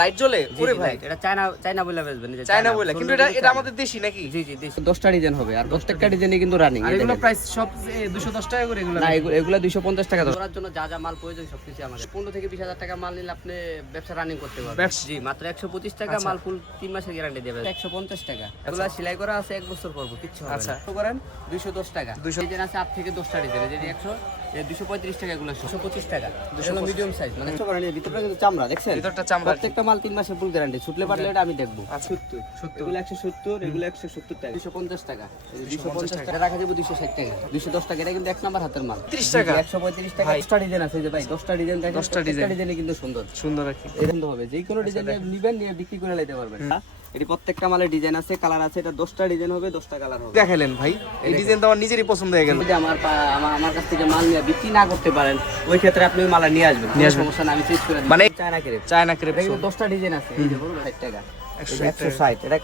Light জ্বলে ওরে ভাই এটা চায়না বলে বেচবেন যে চায়না বলে, কিন্তু এটা আমাদের দেশি নাকি? জি দেশি। 10টা ডিজাইন হবে আর প্রত্যেকটা ডিজাইনই কিন্তু রানিং। আর এগুলো প্রাইস সব 210 টাকা করে এগুলো? না এগুলো 250 টাকা দাম। করার জন্য যা যা মাল প্রয়োজন সবকিছু আমাদের। 15 থেকে 20,000 টাকা মাল নিলে আপনি ব্যবসা রানিং করতে পারবেন। জি মাত্র 125 টাকা মাল ফুল 3 মাসের গ্যারান্টি দেবে। 150 টাকা। এগুলো সেলাই করা আছে 1 বছর পর্ব কিচ্ছু হবে না। আচ্ছা করেন 210 টাকা। ডিজাইন আছে 8 থেকে 10টা ডিজাইন। যদি 235 টাকা এগুলো 225 টাকা। এগুলো মিডিয়াম সাইজ মানে করেন এর ভিতরটা কিন্তু চামড়া দেখছেন? ভিতরটা চামড়া। প্রত্যেকটা মাল 3 মাসের ফুল গ্যারান্টি। ছুটলে পারলে এটা আমি দেখব। 70 এগুলো 170 এগুলো 170 টাকা। 250 টাকা। 250 টাকা রাখা যাবে 260 টাকা। 210 টাকা এটা কিন্তু এক নাম্বার হাতের মাল। 30 টাকা 135 টাকা। 10টা ডিজাইন আছে যে ভাই 10টা ডিজাইন দেখেন। 10টা ডিজাইনই কিন্তু সুন্দর সুন্দর আর কি। এরকম হবে যে কোনো ডিজাইন নিবেন নিয়ে বিক্রি করে নিতে পারবেন। এটি প্রত্যেকটা মালের ডিজাইন আছে, কালার আছে। এটা 10টা ডিজাইন হবে, 10টা কালার হবে। দেখালেন ভাই, এই ডিজাইন তো আমার নিজেরই পছন্দ হয়ে গেল। যদি আমার কাছ থেকে মাল নিয়ে বিক্রি না করতে পারেন ওই ক্ষেত্রে আপনি ওই মাল নিয়ে আসবেন, সমস্যা না, আমি চেঞ্জ করে দিই। মানে চায়না ক্রেপ। চায়না ক্রেপ 10টা ডিজাইন আছে। এই যে বলুন 60 টাকা, 160 এটা